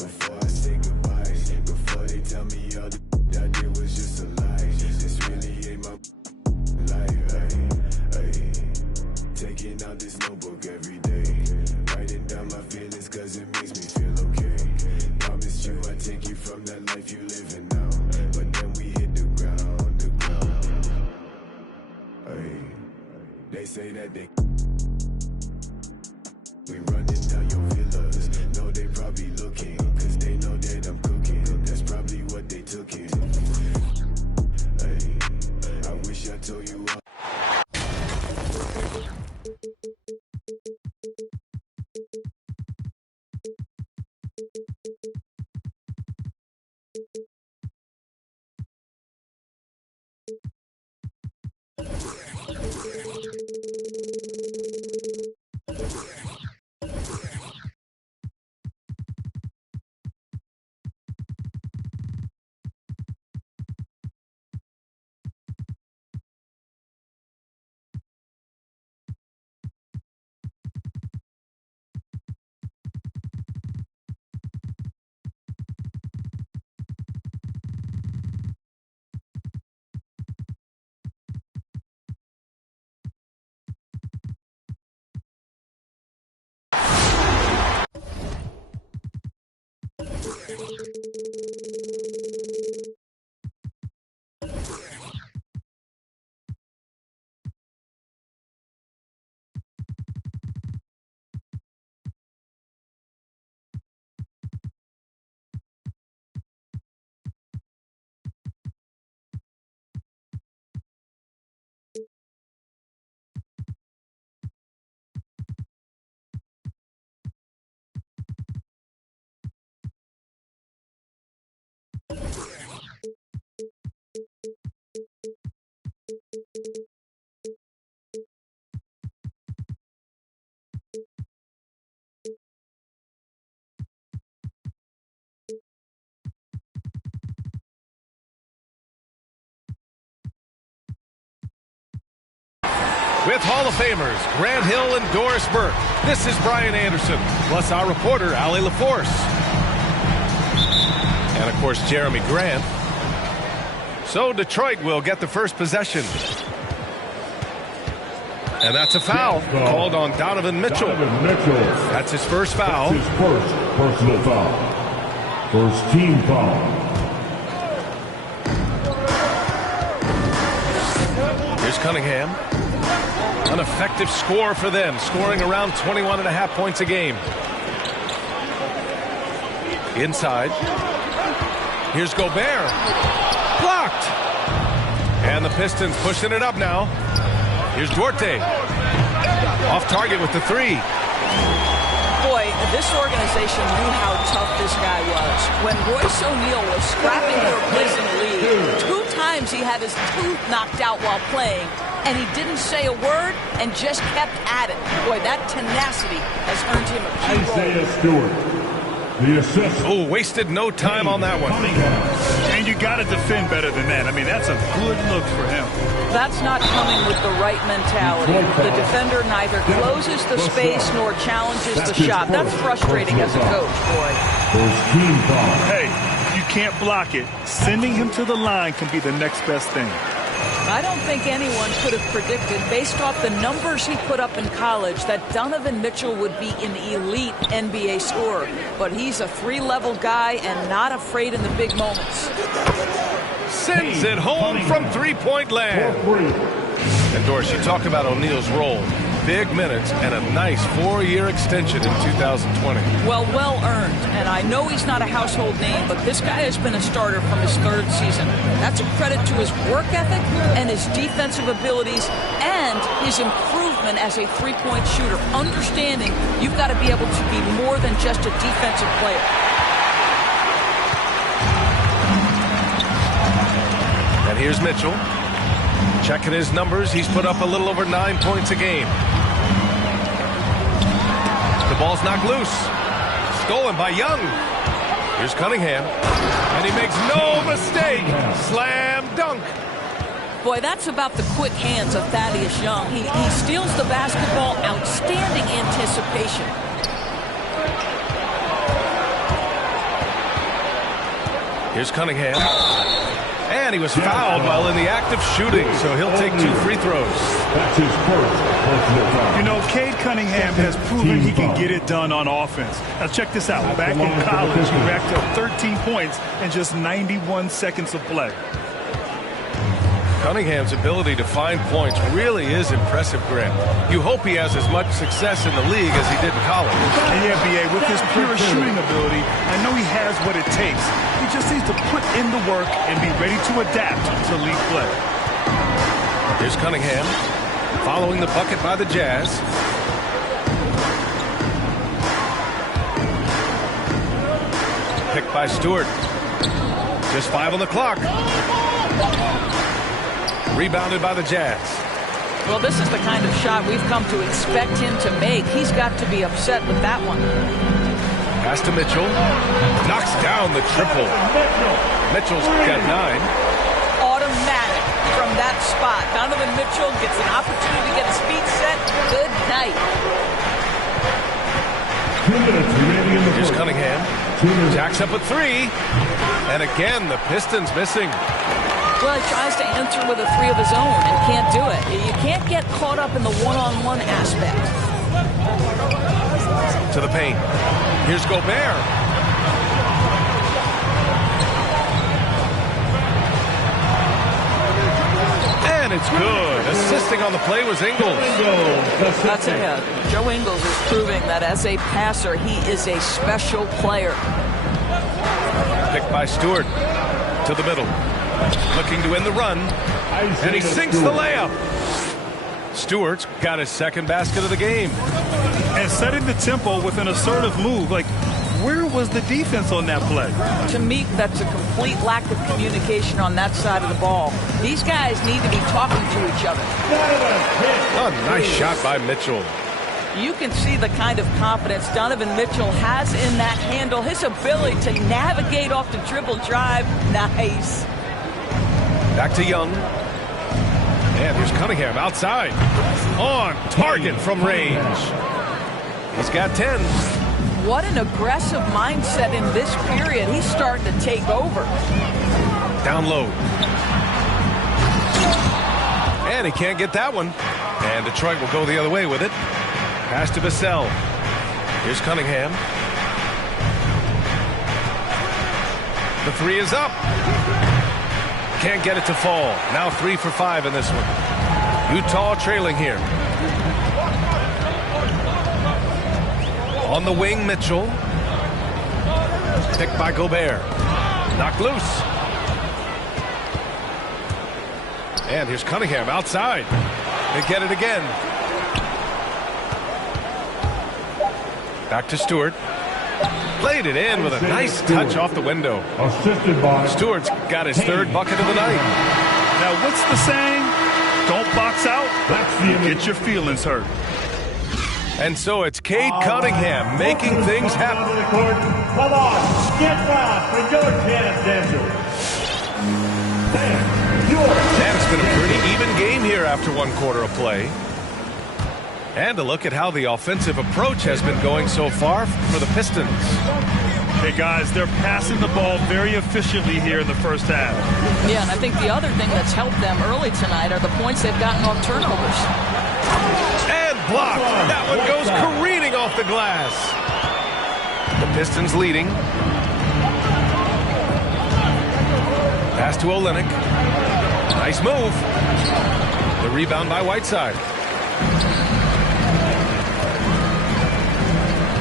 before I say goodbye, before they tell me all the I did was just a lie. This really ain't my life. Taking out this notebook every day, writing down my feelings cause it makes me feel okay. Promised you I'd take you from that life you living now, but then we hit the ground, They say that we running down your villas. No, they probably looking, cause they know that I'm cooking. That's probably what they took it. I wish I told you all. With Hall of Famers Grant Hill and Doris Burke, this is Brian Anderson, plus our reporter, Allie LaForce. And, of course, Jeremy Grant. So Detroit will get the first possession. And that's a foul called on Donovan Mitchell. That's his first foul. That's his first personal foul. First team foul. Here's Cunningham. An effective score for them, scoring around 21.5 points a game. Inside. Here's Gobert. Blocked. And the Pistons pushing it up now. Here's Duarte. Off target with the three. Boy, this organization knew how tough this guy was. When Royce O'Neal was scrapping for a place in the league, 2 times he had his tooth knocked out while playing, and he didn't say a word and just kept at it. Boy, that tenacity has earned him a key role. Isaiah Stewart, the assist. Oh, wasted no time on that one. And you got to defend better than that. I mean, that's a good look for him. That's not coming with the right mentality. The defender neither closes the space nor challenges the shot. That's frustrating as a coach, boy. First team foul. Hey, if you can't block it, sending him to the line can be the next best thing. I don't think anyone could have predicted, based off the numbers he put up in college, that Donovan Mitchell would be an elite NBA scorer. But he's a 3-level guy and not afraid in the big moments. Sends it home from three-point land. And Doris, you talk about O'Neal's role. Big minutes and a nice 4-year extension in 2020. Well earned. And I know he's not a household name, but this guy has been a starter from his 3rd season. That's a credit to his work ethic and his defensive abilities and his improvement as a 3-point shooter. Understanding you've got to be able to be more than just a defensive player. And here's Mitchell. Checking his numbers, he's put up a little over 9 points a game. The ball's knocked loose. Stolen by Young. Here's Cunningham. And he makes no mistake. Slam dunk. Boy, that's about the quick hands of Thaddeus Young. He steals the basketball. Outstanding anticipation. Here's Cunningham. And he was fouled while in the act of shooting, so he'll take 2 free throws. That's his first personal foul. You know, Cade Cunningham has proven he can get it done on offense. Now check this out. Back in college, he racked up 13 points in just 91 seconds of play. Cunningham's ability to find points really is impressive, Grant. You hope he has as much success in the league as he did in college. And yeah, B.A., with his pure shooting ability, I know he has what it takes. He just needs to put in the work and be ready to adapt to league play. Here's Cunningham, following the bucket by the Jazz. Picked by Stewart. Just 5 on the clock. Rebounded by the Jazz. Well, this is the kind of shot we've come to expect him to make. He's got to be upset with that one. Pass to Mitchell. Knocks down the triple. Mitchell's got 9. Automatic from that spot. Donovan Mitchell gets an opportunity to get his feet set. Good night. 2 minutes remaining in the Here's first. Cunningham. Jacks up a 3. And again, the Pistons missing. Well, he tries to enter with a 3 of his own and can't do it. You can't get caught up in the one-on-one aspect. To the paint. Here's Gobert. And it's good. Assisting on the play was Ingles. That's it. Joe Ingles is proving that as a passer, he is a special player. Picked by Stewart. To the middle. Looking to win the run. And he sinks the layup. Stewart's got his second basket of the game. And setting the tempo with an assertive move. Like, where was the defense on that play? To me, that's a complete lack of communication on that side of the ball. These guys need to be talking to each other. A nice shot by Mitchell. You can see the kind of confidence Donovan Mitchell has in that handle. His ability to navigate off the dribble drive. Nice. Back to Young. And here's Cunningham outside. On target from range. He's got 10. What an aggressive mindset in this period. He's starting to take over. Down low. And he can't get that one. And Detroit will go the other way with it. Pass to Vassell. Here's Cunningham. The 3 is up. Can't get it to fall. Now 3 for 5 in this one. Utah trailing here. On the wing, Mitchell. Picked by Gobert. Knocked loose. And here's Cunningham outside. They get it again. Back to Stewart. Played it in with a nice touch off the window. Assisted by Stewart's got his 3rd bucket of the night. Now, what's the saying? Don't box out. That's the Get your feelings hurt. And so it's Cade Cunningham making things happen. Come on, get down for your chance, Daniel. And it's been a pretty even game here after 1 quarter of play. And a look at how the offensive approach has been going so far for the Pistons. Hey, guys, they're passing the ball very efficiently here in the first half. Yeah, and I think the other thing that's helped them early tonight are the points they've gotten off turnovers. And blocked. That one goes careening off the glass. The Pistons leading. Pass to Olynyk. Nice move. The rebound by Whiteside.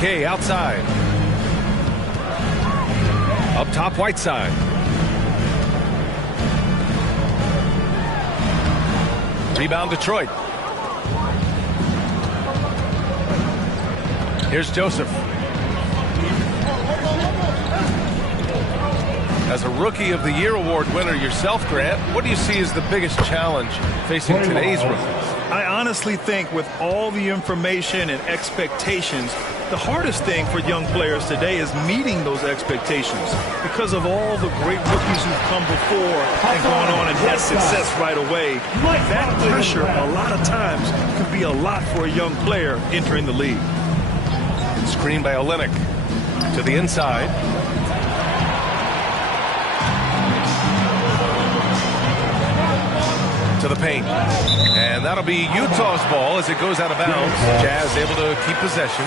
Gay outside. Up top, Whiteside. Rebound, Detroit. Here's Joseph. As a Rookie of the Year award winner yourself, Grant, what do you see as the biggest challenge facing today's rookies? I honestly think with all the information and expectations, the hardest thing for young players today is meeting those expectations because of all the great rookies who've come before and gone on and had success right away. That pressure, a lot of times, could be a lot for a young player entering the league. Screen by Olynyk to the inside. to the paint. And that'll be Utah's ball as it goes out of bounds. Jazz able to keep possession.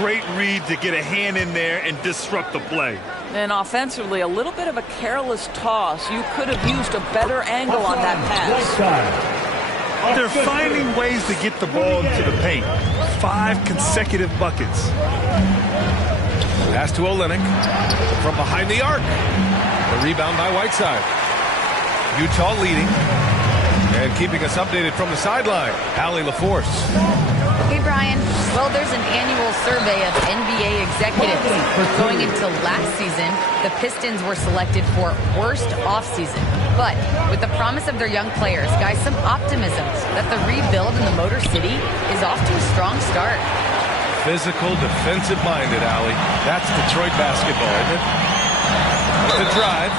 Great read to get a hand in there and disrupt the play. And offensively, a little bit of a careless toss. You could have used a better angle on that pass. They're finding ways to get the ball into the paint. 5 consecutive buckets. Pass to Olynyk from behind the arc. The rebound by Whiteside. Utah leading. And keeping us updated from the sideline, Allie LaForce. Hey, Brian. Well, there's an annual survey of NBA executives. Going into last season, the Pistons were selected for worst offseason. But with the promise of their young players, guys, some optimism that the rebuild in the Motor City is off to a strong start. Physical, defensive-minded, Allie. That's Detroit basketball, isn't it? With the drive.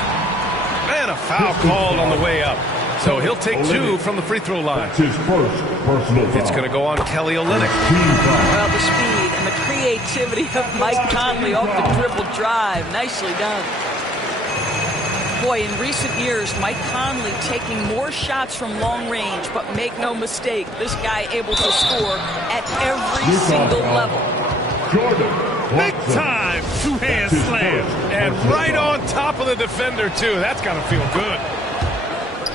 And a foul called on the way up. So he'll take 2 from the free throw line. That's his first personal foul. It's going to go on Kelly Olynyk. Well, the speed and the creativity of Mike Conley off the dribble drive. Nicely done. Boy, in recent years, Mike Conley taking more shots from long range, but make no mistake, this guy able to score at every single level. Big time two-hand slam. And right on top of the defender, too. That's got to feel good.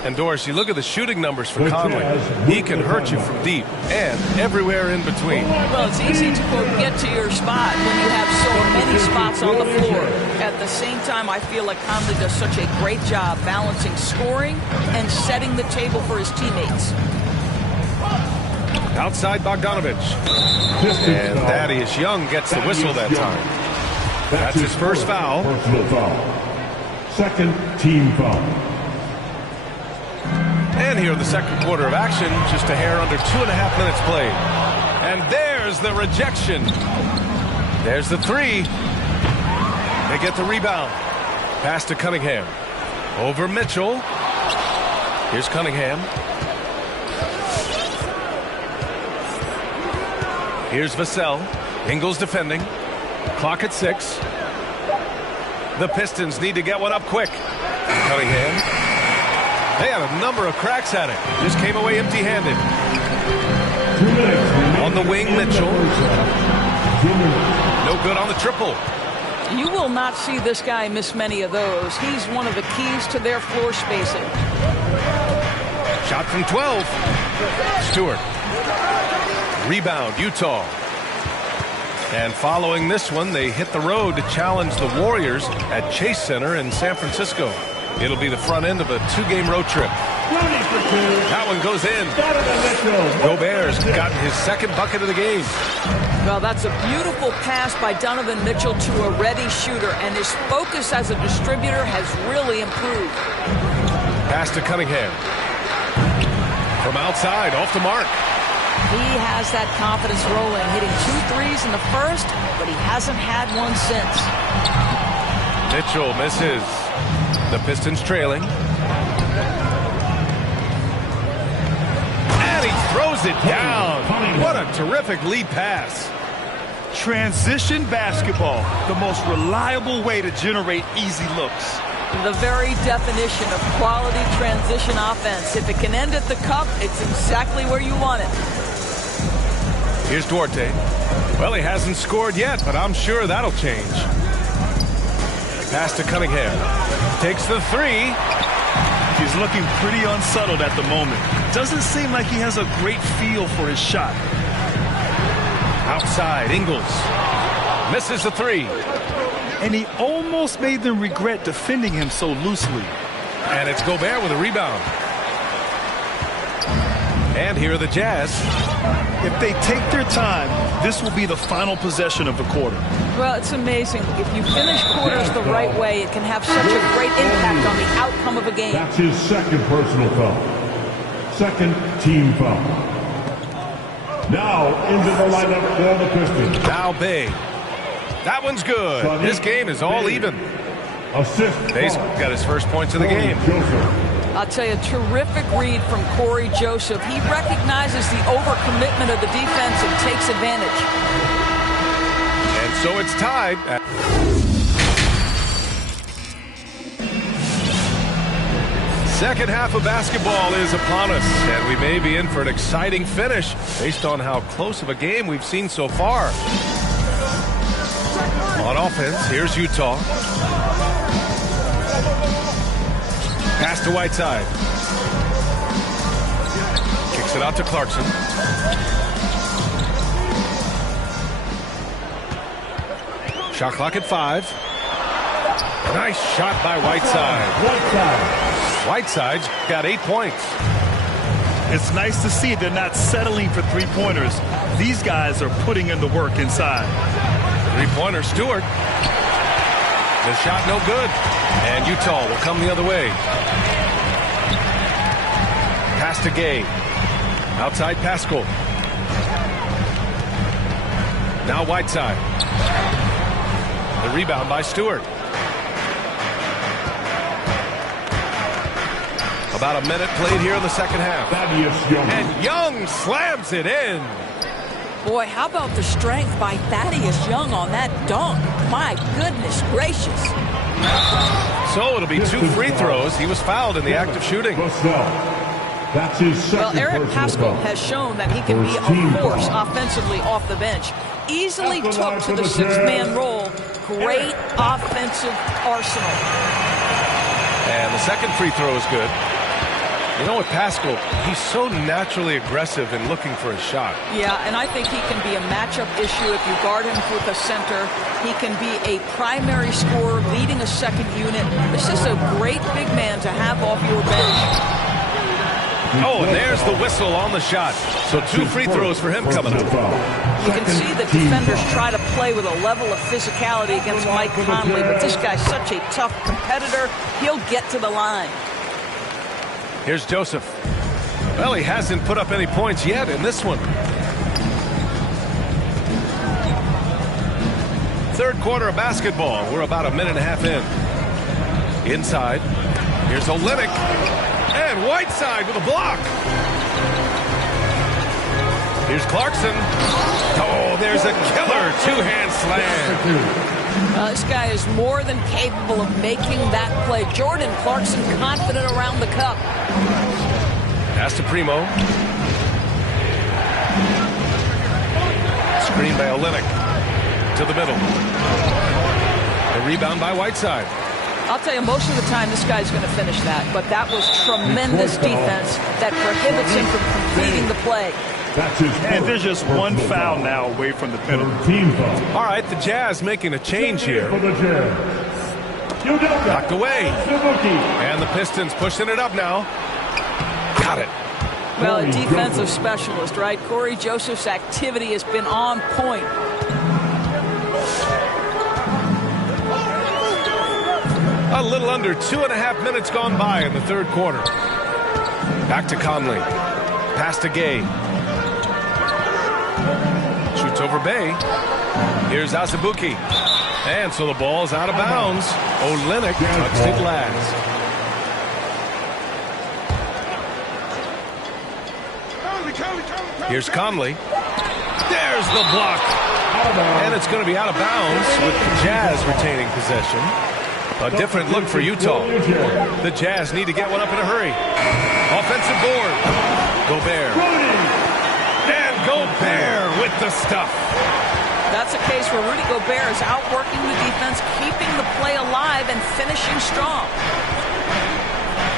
And Doris, you look at the shooting numbers for Conley. He can hurt you from deep and everywhere in between. Well, it's easy to get to your spot when you have so many spots on the floor. At the same time, I feel like Conley does such a great job balancing scoring and setting the table for his teammates. Outside Bogdanovich. And Thaddeus Young gets the whistle that time. That's his first foul. Personal foul. Second team foul. And here in the second quarter of action, just a hair under 2.5 minutes played. And there's the rejection. There's the 3. They get the rebound. Pass to Cunningham. Over Mitchell. Here's Cunningham. Here's Vassell. Ingles defending. Clock at 6. The Pistons need to get one up quick. Cunningham. They had a number of cracks at it. Just came away empty-handed. On the wing, Mitchell. No good on the triple. You will not see this guy miss many of those. He's one of the keys to their floor spacing. Shot from 12. Stewart. Rebound, Utah. And following this one, they hit the road to challenge the Warriors at Chase Center in San Francisco. It'll be the front end of a 2-game road trip. That one goes in. Gobert's gotten his second bucket of the game. Well, that's a beautiful pass by Donovan Mitchell to a ready shooter, and his focus as a distributor has really improved. Pass to Cunningham. From outside, off the mark. He has that confidence rolling, hitting 2 threes in the first, but he hasn't had one since. Mitchell misses. The Pistons trailing. And he throws it down. What a terrific lead pass. Transition basketball, the most reliable way to generate easy looks. The very definition of quality transition offense. If it can end at the cup, it's exactly where you want it. Here's Duarte. Well, he hasn't scored yet, but I'm sure that'll change. Pass to Cunningham. Takes the 3. He's looking pretty unsettled at the moment. Doesn't seem like he has a great feel for his shot. Outside, Ingles. Misses the 3. And he almost made them regret defending him so loosely. And it's Gobert with a rebound. And here are the Jazz. If they take their time, this will be the final possession of the quarter. Well, it's amazing. If you finish quarters the right way, it can have such a great impact on the outcome of a game. That's his second personal foul. Second team foul. Now into the lineup for the Pistons. Now big. That one's good. This game is all even. Assist. Bay's got his first points of the game. I'll tell you, terrific read from Corey Joseph. He recognizes the overcommitment of the defense and takes advantage. And so it's tied. Second half of basketball is upon us, and we may be in for an exciting finish based on how close of a game we've seen so far. On offense, here's Utah. Pass to Whiteside. Kicks it out to Clarkson. Shot clock at 5. Nice shot by Whiteside. Whiteside's got 8 points. It's nice to see they're not settling for three-pointers. These guys are putting in the work inside. Three-pointer, Stewart. The shot no good. And Utah will come the other way. Pass to Gay. Outside Pascal. Now Whiteside. The rebound by Stewart. About a minute played here in the second half. And Young slams it in. Boy, how about the strength by Thaddeus Young on that dunk? My goodness gracious. So it'll be 2 free throws. He was fouled in the act of shooting. That's his second. Well, Eric Pascal has shown that he can be a force offensively off the bench. Easily took to the 6-man role. Great offensive arsenal. And the second free throw is good. You know what, Pascal, he's so naturally aggressive in looking for a shot. Yeah, and I think he can be a matchup issue if you guard him with a center. He can be a primary scorer leading a second unit. This is a great big man to have off your bench. Oh, and there's the whistle on the shot. So 2 free throws for him coming up. You can see the defenders try to play with a level of physicality against Mike Conley, but this guy's such a tough competitor. He'll get to the line. Here's Joseph. Well, he hasn't put up any points yet in this one. Third quarter of basketball. We're about a minute and a half in. Inside. Here's Olynyk. And Whiteside with a block. Here's Clarkson. Oh, there's a killer 2-hand slam. This guy is more than capable of making that play. Jordan Clarkson confident around the cup. Pass to Primo. Screen by Olynyk. To the middle. The rebound by Whiteside. I'll tell you, most of the time this guy's going to finish that. But that was tremendous defense that prohibits him from completing the play. And there's just one foul now away from the penalty. All right, the Jazz making a change here. Knocked away. And the Pistons pushing it up now. Got it. Well, a defensive specialist, right? Corey Joseph's activity has been on point. A little under 2.5 minutes gone by in the third quarter. Back to Conley. Pass to Gay. Shoots over Bay. Here's Azubuike. And so the ball's out of bounds. Olynyk touched it last. Here's Conley. There's the block. And it's going to be out of bounds with the Jazz retaining possession. A different look for Utah. The Jazz need to get one up in a hurry. Offensive board. Gobert. And Gobert with the stuff. That's a case where Rudy Gobert is outworking the defense, keeping the play alive, and finishing strong.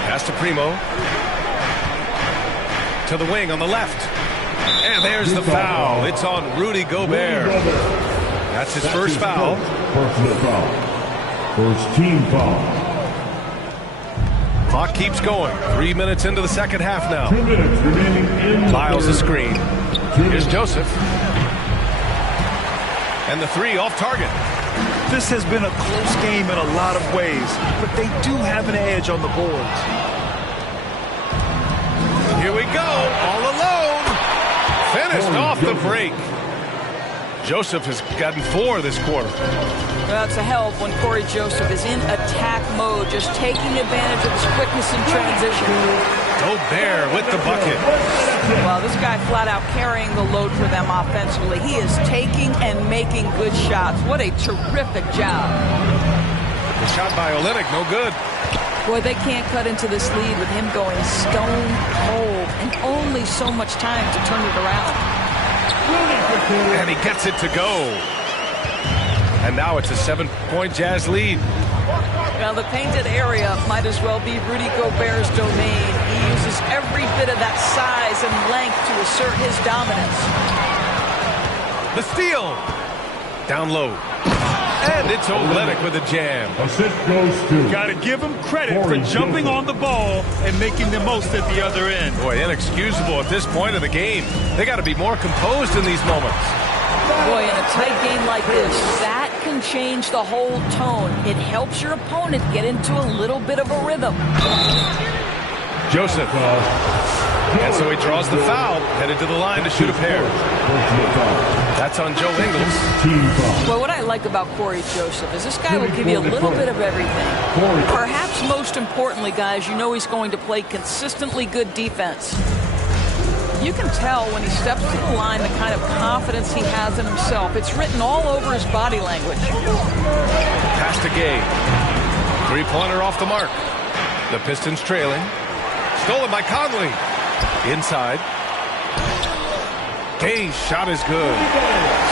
Pass to Primo. To the wing on the left. And there's the foul. It's on Rudy Gobert. That's his first foul. Personal foul. First team foul. Clock keeps going. 3 minutes into the second half now. 2 minutes remaining in. Miles the screen. Here's Joseph. And the 3 off target. This has been a close game in a lot of ways, but they do have an edge on the boards. Here we go. All alone. Finished off the break. Joseph has gotten 4 this quarter. Well, it's a help when Corey Joseph is in attack mode, just taking advantage of his quickness in transition. Gobert with the bucket. Well, this guy flat out carrying the load for them offensively. He is taking and making good shots. What a terrific job. The shot by Olynyk, no good. Boy, they can't cut into this lead with him going stone cold and only so much time to turn it around. And he gets it to go. And now it's a 7-point Jazz lead. Now the painted area might as well be Rudy Gobert's domain. He uses every bit of that size and length to assert his dominance. The steal. Down low. And it's Olenek with a jam. Assist goes to. Got to give him credit for jumping on the ball and making the most at the other end. Boy, inexcusable at this point of the game. They got to be more composed in these moments. Boy, in a tight game like this, that can change the whole tone. It helps your opponent get into a little bit of a rhythm. Joseph. And so he draws the foul, headed to the line to shoot a pair. That's on Joe Ingles. Well, what I like about Corey Joseph is this guy will give you a little bit of everything. Perhaps most importantly, guys, you know he's going to play consistently good defense. You can tell when he steps to the line the kind of confidence he has in himself. It's written all over his body language. Pass to Gay. Three-pointer off the mark. The Pistons trailing. Stolen by Conley. Inside. Gay's shot is good.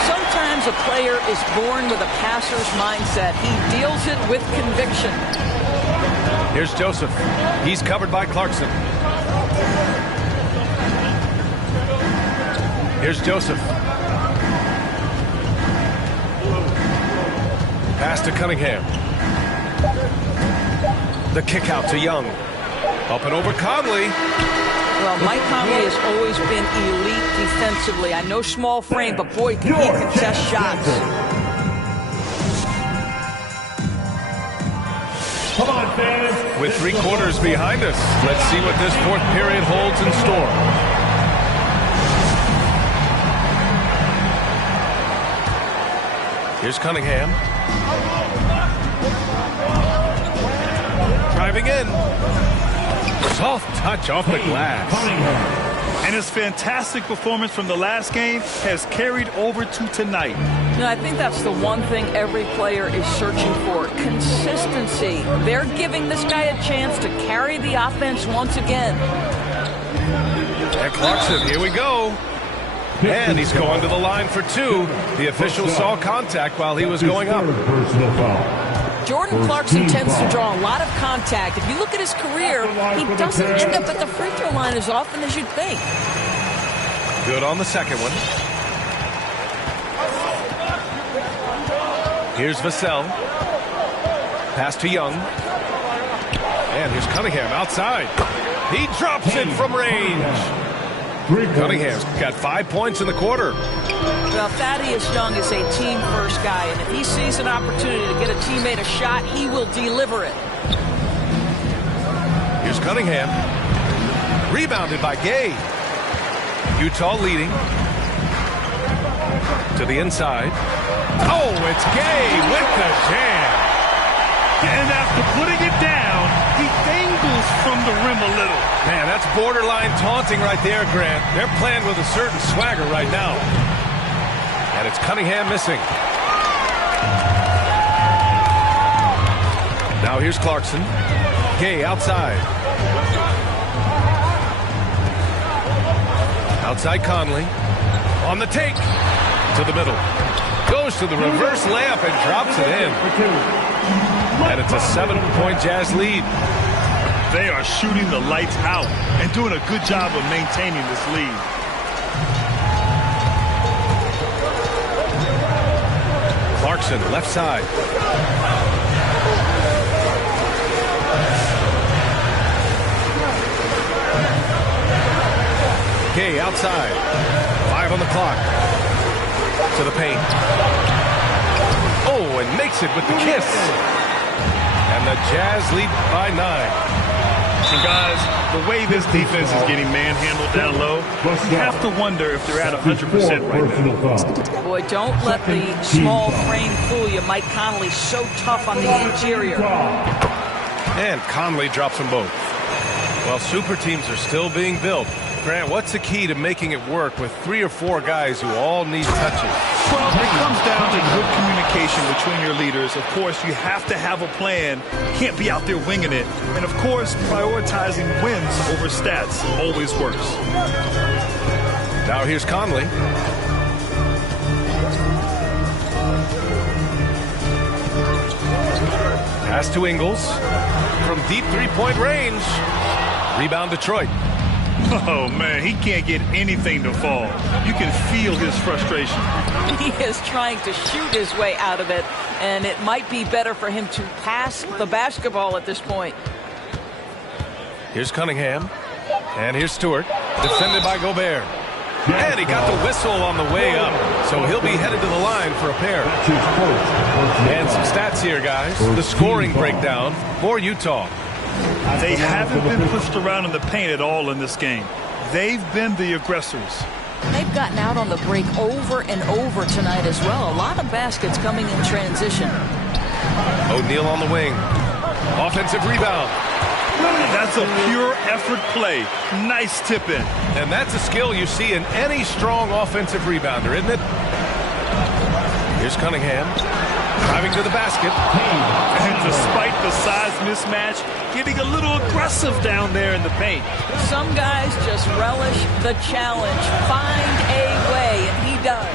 Sometimes a player is born with a passer's mindset. He deals it with conviction. Here's Joseph. He's covered by Clarkson. Here's Joseph. Pass to Cunningham. The kick out to Young. Up and over Conley. Well, Mike Conley has always been elite defensively. I know small frame, but boy, can he contest shots. Come on, fans. With 3 quarters behind us, let's see what this 4th period holds in store. Here's Cunningham. Driving in. Soft touch off the glass. And his fantastic performance from the last game has carried over to tonight. You know, I think that's the one thing every player is searching for. Consistency. They're giving this guy a chance to carry the offense once again. And Clarkson, here we go. And he's going to the line for 2. The official saw contact while he was going up. Personal foul. Jordan Clarkson tends to draw a lot of contact. If you look at his career, he doesn't end up at the free throw line as often as you'd think. Good on the second one. Here's Vassell. Pass to Young. And here's Cunningham outside. He drops it from range. Cunningham's got 5 points in the quarter. Well, Thaddeus Young is a team-first guy, and if he sees an opportunity to get a teammate a shot, he will deliver it. Here's Cunningham. Rebounded by Gay. Utah leading. To the inside. Oh, it's Gay with the jam. And after putting it down, he dangles from the rim a little. Man, that's borderline taunting right there, Grant. They're playing with a certain swagger right now. And it's Cunningham missing. Now here's Clarkson. Gay outside. Outside Conley. On the take. To the middle. Goes to the reverse layup and drops it in. And it's a 7-point Jazz lead. They are shooting the lights out and doing a good job of maintaining this lead. Clarkson, left side. Gay outside. 5 on the clock. To the paint. Oh, and makes it with the kiss. And the Jazz lead by 9. And guys, the way this defense is getting manhandled down low, you have to wonder if they're at 100% right now. Boy, don't let the small frame fool you. Mike Conley's so tough on the interior. And Conley drops them both. Well, super teams are still being built. Grant, what's the key to making it work with 3 or 4 guys who all need touches? Well, it comes down to good communication between your leaders. Of course, you have to have a plan. You can't be out there winging it. And, of course, prioritizing wins over stats always works. Now here's Conley. Pass to Ingles. From deep three-point range. Rebound Detroit. Oh, man, he can't get anything to fall. You can feel his frustration. He is trying to shoot his way out of it, and it might be better for him to pass the basketball at this point. Here's Cunningham. And here's Stewart. Defended by Gobert. And he got the whistle on the way up, so he'll be headed to the line for a pair. And some stats here, guys. The scoring breakdown for Utah. They haven't been pushed around in the paint at all in this game. They've been the aggressors. They've gotten out on the break over and over tonight as well. A lot of baskets coming in transition. O'Neal on the wing. Offensive rebound. That's a pure effort play. Nice tip in. And that's a skill you see in any strong offensive rebounder, isn't it? Here's Cunningham. Driving to the basket. And despite the size mismatch, getting a little aggressive down there in the paint. Some guys just relish the challenge. Find a way, and he does.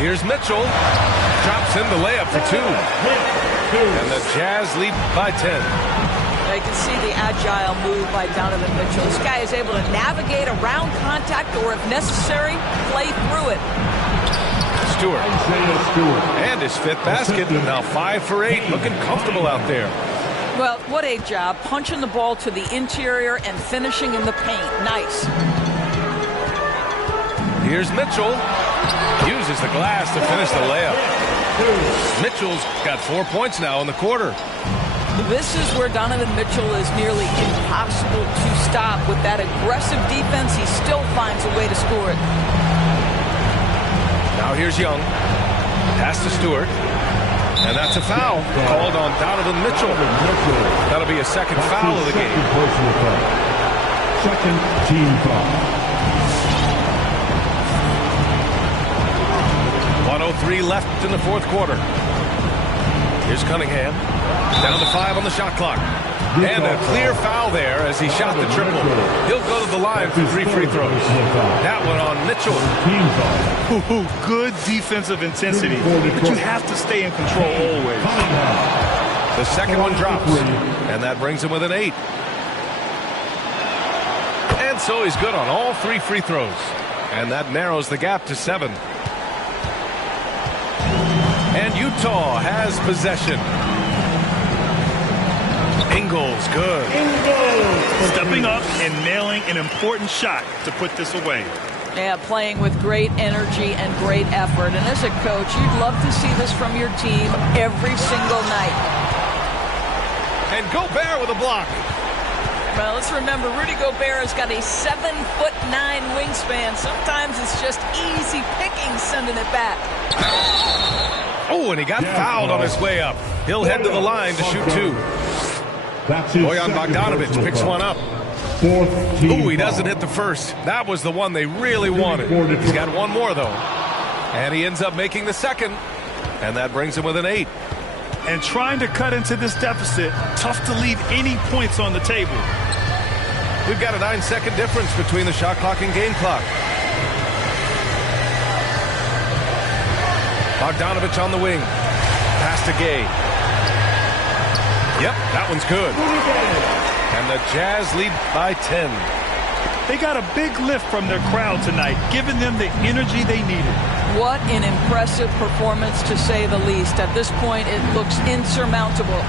Here's Mitchell. Drops in the layup for 2. And the Jazz lead by 10. You can see the agile move by Donovan Mitchell. This guy is able to navigate around contact or, if necessary, play through it. Stewart. And his 5th basket. Now 5 for 8. Looking comfortable out there. Well, what a job. Punching the ball to the interior and finishing in the paint. Nice. Here's Mitchell. Uses the glass to finish the layup. Mitchell's got 4 points now in the quarter. This is where Donovan Mitchell is nearly impossible to stop. With that aggressive defense, he still finds a way to score it. Now here's Young. Pass to Stewart. And that's a foul called on Donovan Mitchell. That'll be a 2nd foul of the game. Second team foul. 1:03 left in the 4th quarter. Here's Cunningham. Down to 5 on the shot clock. And a clear foul there as he shot the triple. He'll go to the line for 3 free throws. That one on Mitchell. Good defensive intensity, but you have to stay in control always. The 2nd one drops, and that brings him with an 8. And so he's good on all 3 free throws. And that narrows the gap to 7. And Utah has possession. Ingles, good. Stepping up and nailing an important shot to put this away. Yeah, playing with great energy and great effort. And as a coach, you'd love to see this from your team every single night. And Gobert with a block. Well, let's remember, Rudy Gobert has got a 7'9" wingspan. Sometimes it's just easy picking sending it back. Oh, and he got fouled on his way up. He'll head to the line to shoot 2. Bojan Bogdanovic picks one up. Ooh, he doesn't hit the first. That was the one they really wanted. He's got one more, though. And he ends up making the 2nd. And that brings him with an 8. And trying to cut into this deficit, tough to leave any points on the table. We've got a 9-second difference between the shot clock and game clock. Bogdanovic on the wing. Pass to Gay. Yep, that one's good. And the Jazz lead by 10. They got a big lift from their crowd tonight, giving them the energy they needed. What an impressive performance, to say the least. At this point, it looks insurmountable.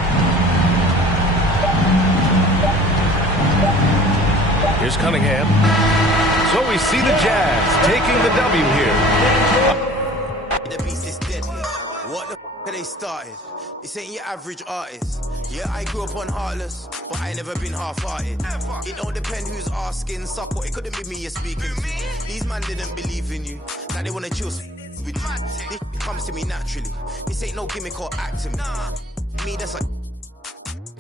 Here's Cunningham. So we see the Jazz taking the W here. The beast is deadly. What the f*** are they started? This ain't your average artist. Yeah, I grew up on Heartless, but I never been half-hearted. It don't depend who's asking, suck what, it couldn't be me you're speaking to. These man didn't believe in you, now they wanna chill with you. This comes to me naturally. This ain't no gimmick or act to me. Me, that's like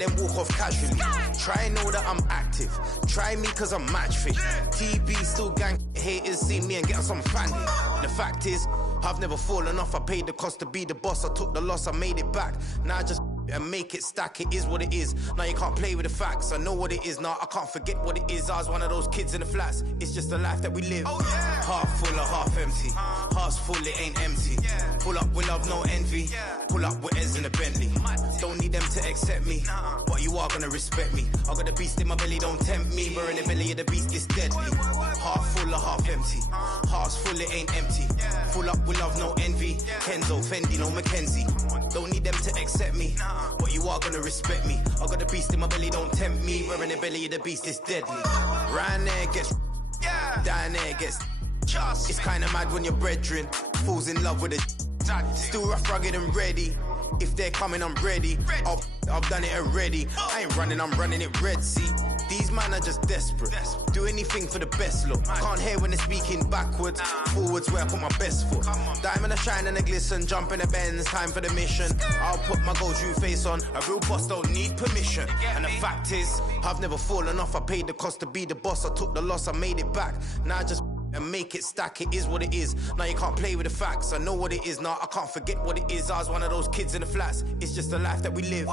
then walk off casually. Try know that I'm active. Try me cause I'm match fit. TB still gang. Haters see me and get on some fanny. The fact is, I've never fallen off. I paid the cost to be the boss. I took the loss, I made it back. Now I just and make it stack. It is what it is. Now you can't play with the facts. I know what it is. Now I can't forget what it is. I was one of those kids in the flats. It's just the life that we live. Half full or half empty. Heart's full, it ain't empty. Pull up with love, no envy. Pull up with Ez in a Bentley. Don't need them to accept me, but you are gonna respect me. I got the beast in my belly, don't tempt me. We're in the belly of the beast, it's deadly. Half full or half empty. Heart's full, it ain't empty. Full up with love, no envy. Kenzo, Fendi, no Mackenzie. Don't need them to accept me, but you are gonna respect me. I got the beast in my belly, don't tempt me. We're in the belly of the beast, it's deadly. Round there gets, down there gets. It's kinda mad when your brethren falls in love with a still rough, rugged and ready. If they're coming, I'm ready. I've done it already. I ain't running, I'm running it red. See, these man are just desperate. Do anything for the best look. Can't hear when they're speaking backwards. Forwards where I put my best foot. Diamond a shine and a glisten. Jump in the Benz, time for the mission. I'll put my gold true face on. A real boss don't need permission. And the fact is, I've never fallen off. I paid the cost to be the boss. I took the loss, I made it back. Now I just and make it stack. It is what it is. Now you can't play with the facts. I know what it is. Now I can't forget what it is. I was one of those kids in the flats. It's just the life that we live.